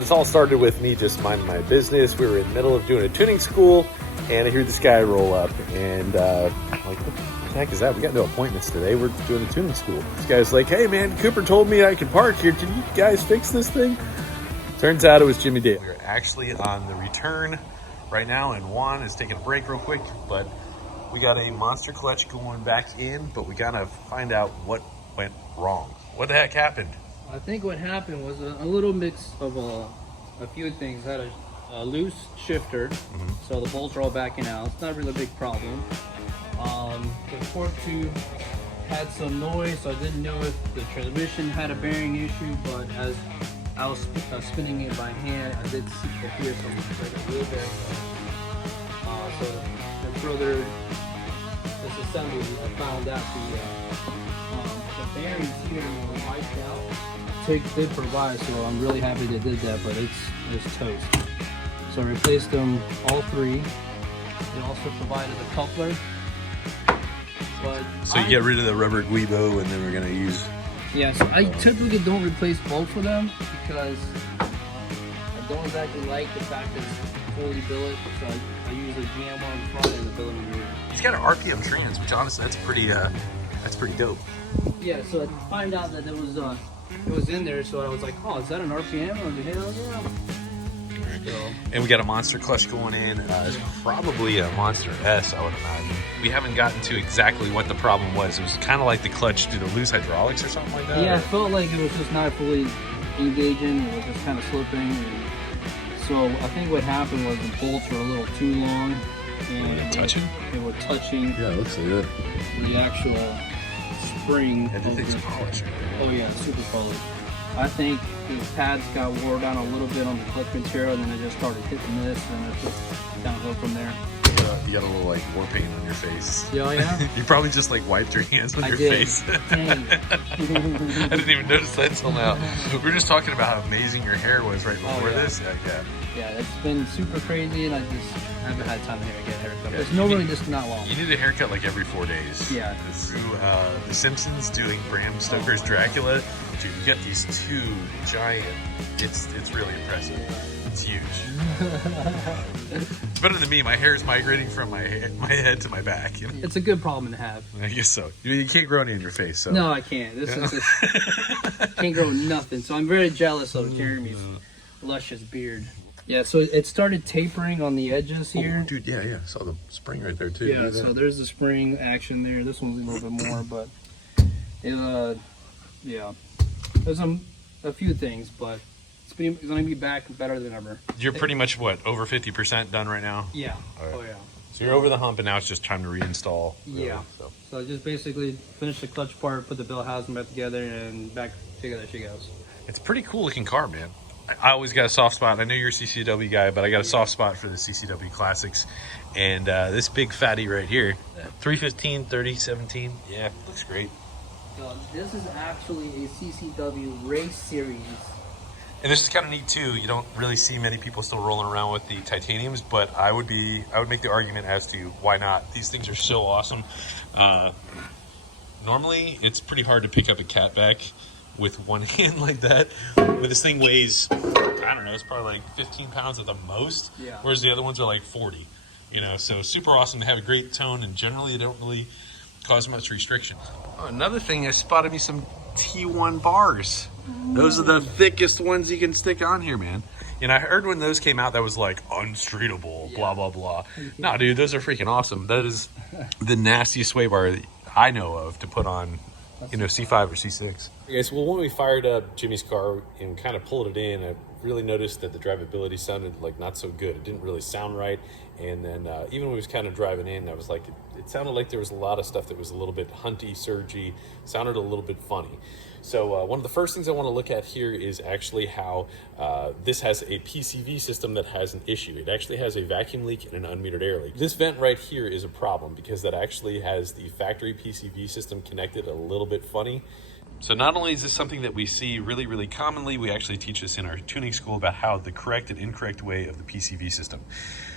This all started with me just minding my business. We were in the middle of doing a tuning school, and I hear this guy roll up, and I'm like, what the heck is that? We got no appointments today. We're doing a tuning school. This guy's like, hey man, Cooper told me I could park here. Can you guys fix this thing? Turns out it was Jimmy Dale. We're actually on the return right now, and Juan is taking a break real quick, but we got a monster clutch going back in, but we gotta find out what went wrong. What the heck happened? I think what happened was a little mix of a few things. Had a loose shifter, so the bolts are all backing out. It's not really a big problem. The fork tube had some noise, so I didn't know if the transmission had a bearing issue, but as I was spinning it by hand, I did hear some like a wheel bearing. So then further this assembly, I found out the bearings here were wiped out. Did provide, so I'm really happy they did that, but it's toast. So I replaced them all three. They also provided a coupler. But so you get rid of the rubber guibo, and then we're gonna use. Yeah, so I typically don't replace both of them because I don't exactly like the fact that it's fully billet. So I use a GM on the front and the billet on the rear. He's got an RPM trans, which honestly that's pretty dope. Yeah, so I find out that it was in there, so I was like, oh, is that an RPM? I was like, hell yeah. So. And we got a monster clutch going in. It's probably a Monster S, I would imagine. We haven't gotten to exactly what the problem was. It was kind of like the clutch due to loose hydraulics or something like that. Yeah, I felt like it was just not fully engaging. It was just kind of slipping. And so I think what happened was the bolts were a little too long. And they were touching. Yeah, it looks like that. The actual spring. And the thing's polished. Oh yeah, super polished. I think the pads got wore down a little bit on the clutch material, and then it just started hitting this, and it just kind of go from there. You got a little like war paint on your face. Yeah, yeah. You probably just like wiped your hands on your face. Dang. I didn't even notice that until now. We were just talking about how amazing your hair was right before this. Yeah, it's been super crazy, and I just haven't had time to get a haircut. It's normally just not long. You need a haircut like every 4 days. Yeah. The Simpsons doing Bram Stoker's Dracula. Dude, you got these two giant. It's really impressive. It's huge. It's better than me. My hair is migrating from my head to my back. You know? It's a good problem to have. I guess so. You can't grow any in your face. So. No, I can't. This is can't grow nothing. So I'm very jealous of Jeremy's luscious beard. Yeah, so it started tapering on the edges here. Oh, dude, yeah. I saw the spring right there too. Yeah, so there's the spring action there. This one's a little bit more, but yeah. There's a few things, but it's going to be back better than ever. You're pretty much, what, over 50% done right now? Yeah. Right. Oh, yeah. So you're over the hump, and now it's just time to reinstall. Really, yeah. So I just basically finished the clutch part, put the bell housing back together, and back together she goes. It's a pretty cool looking car, man. I always got a soft spot. I know you're a CCW guy, but I got a soft spot for the CCW Classics. And this big fatty right here, 315, 3017. Yeah, looks great. So this is actually a CCW race series. And this is kind of neat too. You don't really see many people still rolling around with the titaniums, but I would make the argument as to why not. These things are so awesome. Normally, it's pretty hard to pick up a catback with one hand like that. But this thing weighs, I don't know, it's probably like 15 pounds at the most. Yeah. Whereas the other ones are like 40. You know, so super awesome to have a great tone, and generally they don't really cause much restriction. Oh, another thing, I spotted me some T1 bars. Those are the thickest ones you can stick on here, man. And I heard when those came out, that was like unstreetable, blah, blah, blah. No, dude, those are freaking awesome. That is the nastiest sway bar I know of to put on, you know, C5 or C6. Okay, so when we fired up Jimmy's car and kind of pulled it in, I really noticed that the drivability sounded like not so good. It didn't really sound right. And then even when we was kind of driving in, I was like, it sounded like there was a lot of stuff that was a little bit hunty, surgy, sounded a little bit funny. So one of the first things I want to look at here is actually how this has a PCV system that has an issue. It actually has a vacuum leak and an unmetered air leak. This vent right here is a problem because that actually has the factory PCV system connected a little bit funny. So not only is this something that we see really, really commonly, we actually teach this in our tuning school about how the correct and incorrect way of the PCV system.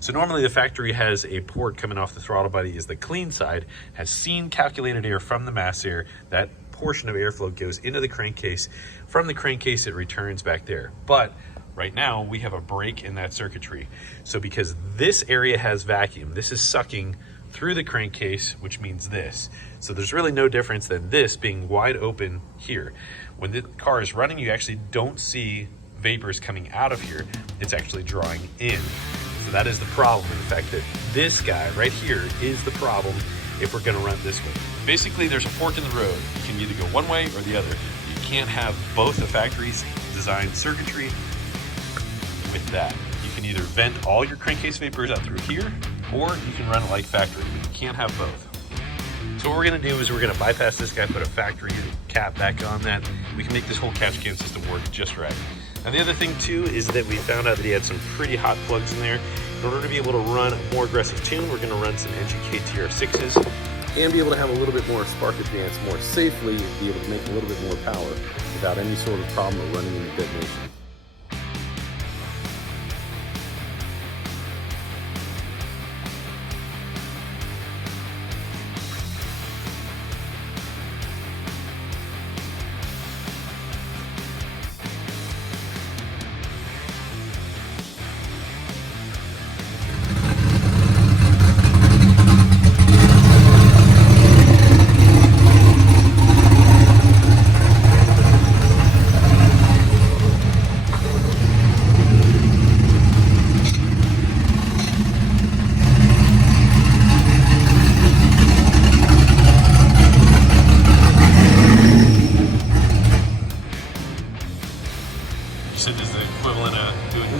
So normally the factory has a port coming off the throttle body is the clean side, has seen calculated air from the mass air. That portion of airflow goes into the crankcase. From the crankcase, it returns back there. But Right now, we have a break in that circuitry. So because this area has vacuum, this is sucking through the crankcase, which means this. So there's really no difference than this being wide open here. When the car is running, you actually don't see vapors coming out of here. It's actually drawing in. So that is the problem, in the fact that this guy right here is the problem if we're gonna run this way. Basically, there's a fork in the road. You can either go one way or the other. You can't have both the factory's designed circuitry with that. You can either vent all your crankcase vapors out through here, or you can run it like factory, but you can't have both. So what we're gonna do is we're gonna bypass this guy, put a factory cap back on that. We can make this whole catch can system work just right. Now the other thing too is that we found out that he had some pretty hot plugs in there. In order to be able to run a more aggressive tune, we're gonna run some NGK TR6s and be able to have a little bit more spark advance more safely, be able to make a little bit more power without any sort of problem of running into detonation.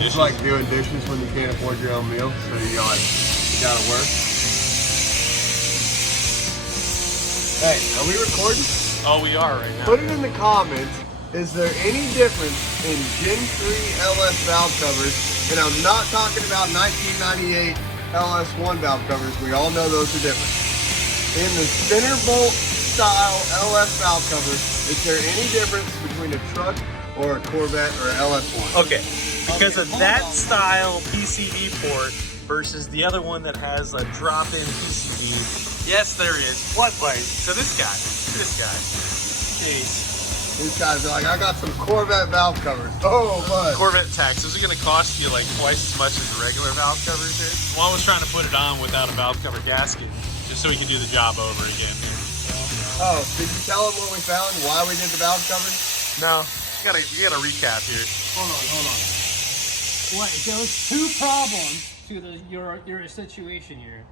It's like doing dishes when you can't afford your own meal, so you gotta work. Hey, are we recording? Oh, we are right now. Put it in the comments. Is there any difference in Gen 3 LS valve covers? And I'm not talking about 1998 LS1 valve covers. We all know those are different. In the spinner bolt style LS valve covers, is there any difference between a truck or a Corvette or LS1? Okay, because of that style PCV port versus the other one that has a drop-in PCV, yes, there is. What, like, so this guy. Jeez. These guys are like, I got some Corvette valve covers. Oh, but Corvette tax, is it going to cost you like twice as much as the regular valve covers did? Well, I was trying to put it on without a valve cover gasket, just so we could do the job over again. oh, did you tell them what we found? Why we did the valve covers? No, you gotta recap here. Hold on. What? There was two problems to your situation here.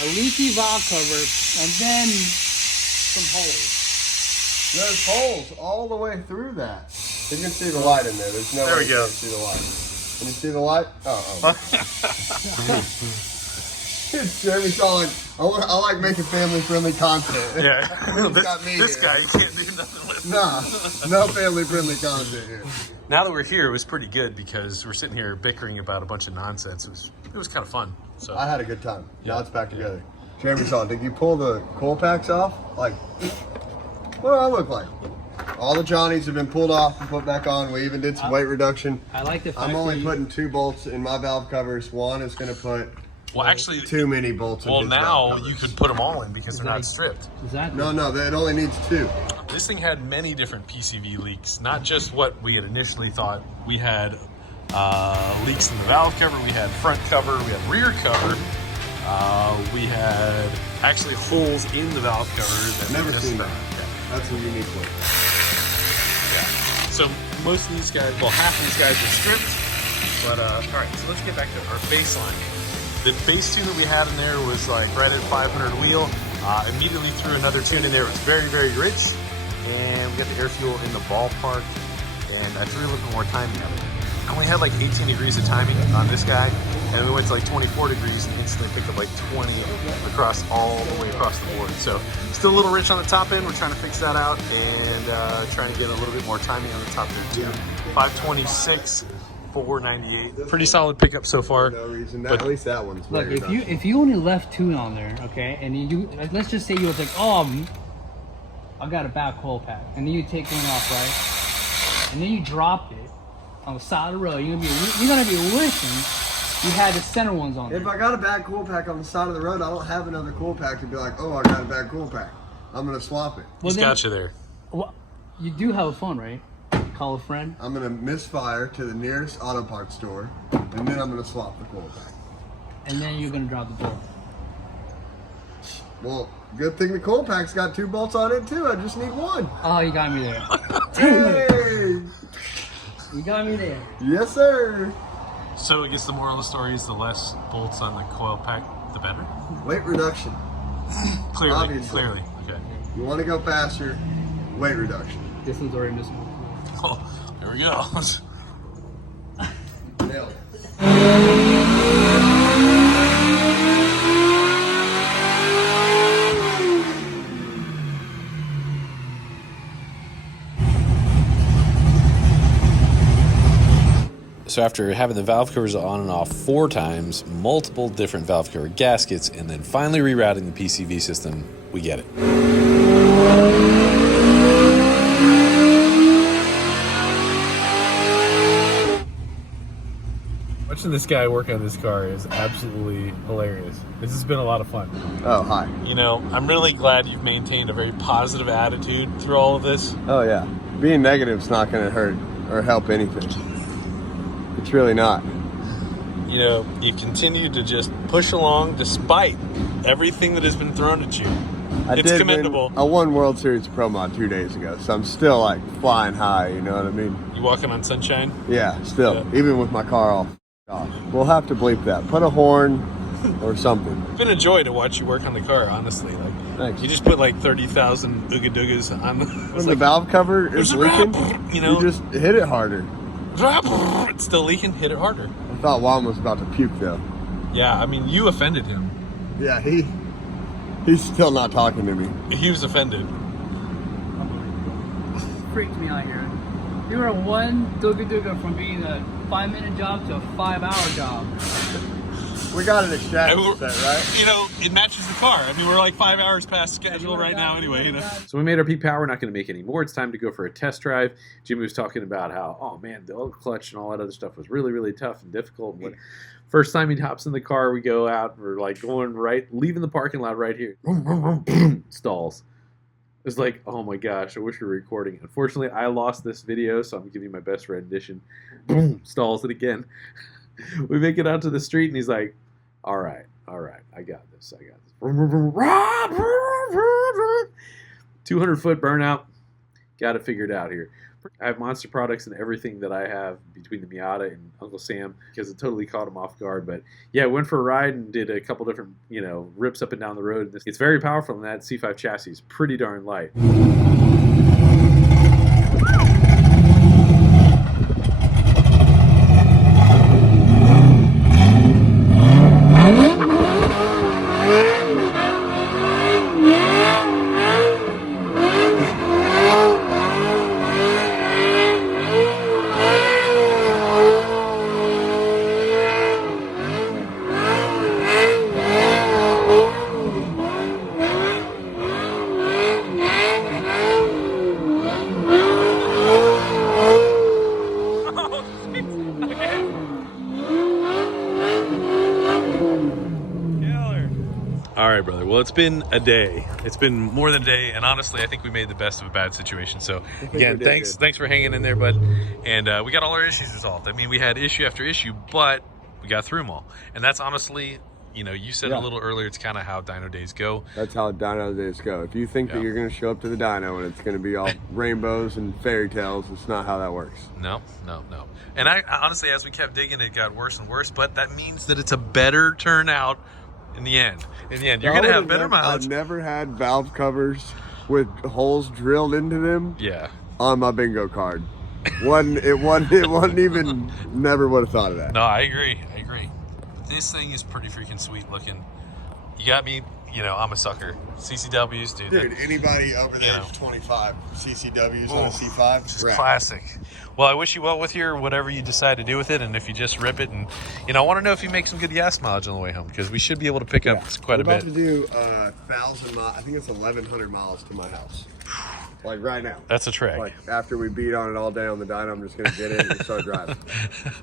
A leaky valve cover and then some holes. There's holes all the way through that. You can see the light in there. There's no There way we go. you can see the light. Can you see the light? Jeremy's all like, I like making family-friendly content. Yeah, this here. guy, you can't do nothing with. Nah, no family-friendly content here. Now that we're here, it was pretty good because we're sitting here bickering about a bunch of nonsense. It was kind of fun. So I had a good time. Now Yeah. it's back together. Jeremy's on. Did you pull the coil packs off? Like, what do I look like? All the Johnnies have been pulled off and put back on. We even did some weight reduction. I like the fact I'm only that you- putting 2 bolts in my valve covers. Juan is going to put well, actually, too many bolts in well his now valve covers. you could put them all in because they're not Exactly. stripped. Exactly. No, it only needs 2. This thing had many different PCV leaks, not just what we had initially thought. We had leaks in the valve cover, we had front cover, we had rear cover, we had actually holes in the valve cover. That Never we just seen that. found. That's a unique one. Yeah. So most of these guys, well, half of these guys are stripped. But all right, so let's get back to our baseline. The base tune that we had in there was like right at 500 wheel. Immediately threw another tune in there. It was very, very rich. And we got the air fuel in the ballpark. And I threw a little bit more timing on it. I only had like 18 degrees of timing on this guy. And we went to like 24 degrees and instantly picked up like 20 across all the way across the board. So still a little rich on the top end. We're trying to fix that out and trying to get a little bit more timing on the top there too. 526. 498. Pretty solid pickup so far. No reason. But- At least that one's Look, weight reduction. if you only left tune on there, okay, and you let's just say you was like, I got a bad coil pack, and then you take one off, right, and then you dropped it on the side of the road, you're gonna be wishing you had the center ones on there. If I got a bad coil pack on the side of the road, I don't have another coil pack to be like, oh, I got a bad coil pack. I'm gonna swap it. Well, He's then- got you there. Well, you do have a phone, right? call a friend. I'm gonna misfire to the nearest auto parts store, and then I'm gonna swap the coil pack. And then you're gonna drop the bolt. Well, good thing the coil pack's got 2 bolts on it too. I just need 1. Oh, you got me there. Hey! You got me there. Yes, sir. So I guess the moral of the story is the less bolts on the coil pack, the better? Weight reduction. Clearly, Obviously. clearly. Okay. You want to go faster, weight reduction. This one's already missing. Oh, here we go. Nailed it. So after having the valve covers on and off 4 times, multiple different valve cover gaskets, and then finally rerouting the PCV system, we get it. Watching this guy work on this car is absolutely hilarious. This has been a lot of fun. Oh, hi. You know, I'm really glad you've maintained a very positive attitude through all of this. Oh, yeah. Being negative's not going to hurt or help anything. It's really not. You know, you continue to just push along despite everything that has been thrown at you. It's commendable. I won World Series Pro Mod 2 days ago, so I'm still like flying high, you know what I mean? You walking on sunshine? Yeah, still. Yeah. Even with my car all off. We'll have to bleep that. Put a horn or something. It's been a joy to watch you work on the car, honestly. Like, Thanks. you just put like 30,000 ooga doogas on the... When the valve cover is leaking, you know, you just hit it harder. it's still leaking, hit it harder. I thought Juan was about to puke though. Yeah, I mean, you offended him. Yeah, he's still not talking to me. He was offended. Freaked me out here. You were one dooga from being a 5-minute job to a 5-hour job. We got an extraction And we're- set, right? You know, it matches the car. I mean, we're like 5 hours past schedule right now anyway, you know. So we made our peak power. We're not going to make any more. It's time to go for a test drive. Jimmy was talking about how, oh man, the oil clutch and all that other stuff was really, really tough and difficult. But first time he hops in the car, we go out, we're like going right, leaving the parking lot right here. Stalls. It's like, oh my gosh, I wish we were recording. Unfortunately, I lost this video, so I'm giving you my best rendition. Boom, stalls it again. We make it out to the street, and he's like, all right, I got this. 200-foot burnout. Got it figured out here. I have Monster products and everything that I have between the Miata and Uncle Sam because it totally caught him off guard. But yeah, went for a ride and did a couple different, rips up and down the road. It's very powerful, and that C5 chassis is pretty darn light. All right, brother. Well, it's been a day. It's been more than a day, and honestly, I think we made the best of a bad situation. So, again, thanks for hanging in there, bud. And we got all our issues resolved. I mean, we had issue after issue, but we got through them all. And that's honestly, you said a little earlier, it's kind of how dyno days go. That's how dyno days go. If you think that you're going to show up to the dyno and it's going to be all rainbows and fairy tales, it's not how that works. No. And I honestly, as we kept digging, it got worse and worse, but that means that it's a better turnout in the end. You're going to have better mileage. I've never had valve covers with holes drilled into them. Yeah. On my bingo card. It wasn't even, never would have thought of that. No, I agree. This thing is pretty freaking sweet looking. You got me, I'm a sucker. CCWs, dude. Dude, anybody over the age of 25, CCWs on a C5, just classic. Well, I wish you well with your whatever you decide to do with it, and if you just rip it, and I want to know if you make some good gas mileage on the way home, because we should be able to pick up quite a bit. I'm about to do 1,000 miles. I think it's 1,100 miles to my house. Like right now. That's a trek. Like after we beat on it all day on the dyno, I'm just gonna get in and start driving.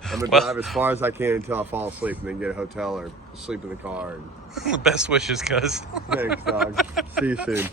I'm gonna drive as far as I can until I fall asleep, and then get a hotel or sleep in the car. Best wishes, cuz. Thanks, dog. See you soon.